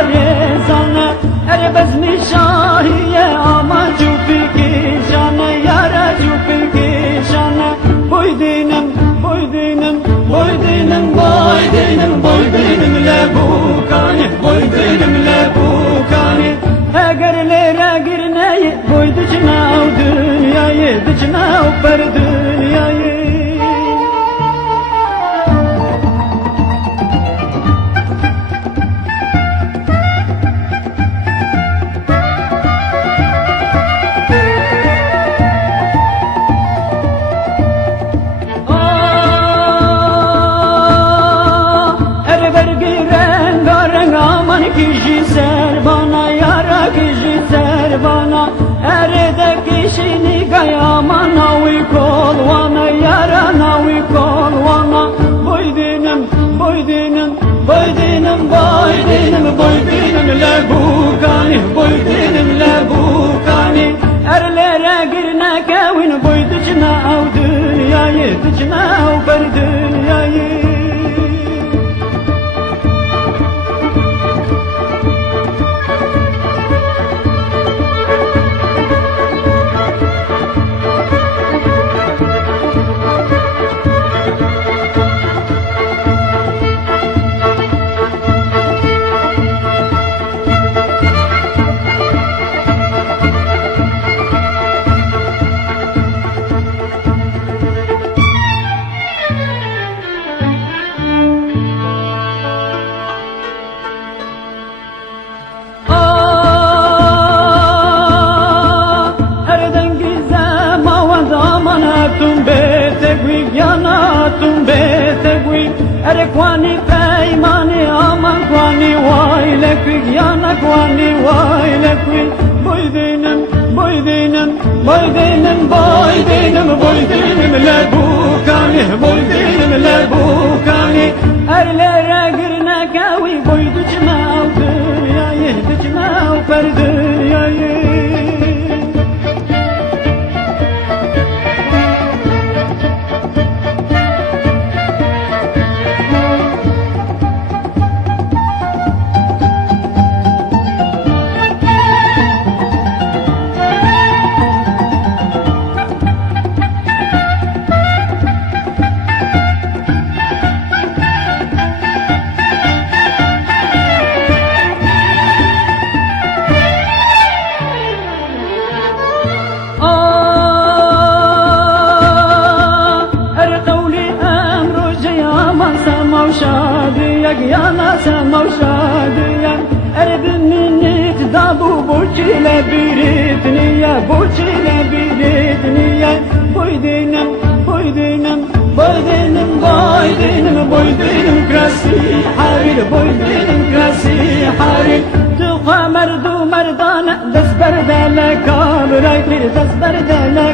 رزانه ار بزمی شاهیه آما جوفی کشانه یارا جوفی کشانه boy dinem boy dinem boy dinem boy dinem boy dinem lebukani boy dinem lebukani eğer lere girneyi boy dışına dünyayı dışına per dünyayı kişi ser bana yara kişi ser bana erede kişini gayama navi kol vana yara navi kol vana boy dinem boy dinem boy dinem boy dinem boy dinem lebukani boy dinem lebukani erlere girne kevin boy dışına av dünyayı dışına av ber dünyayı ere kwani peymani aman kwani wayle kük yana kwani wayle kük boy dinem boy dinem boy dinem boy dinem boy dinem lebukani boy dinem lebukani erlere girne kavi boy dışına dünyayı dışına per dünyayı şadiyak yana semav şadiyak erbimini dabu burçile biritniye burçile biritniye boy dinem boy dinem boy dinem boy dinem boy dinem krasi harir boy dinem krasi harir tu merdu merdana desberdele kabray desberdele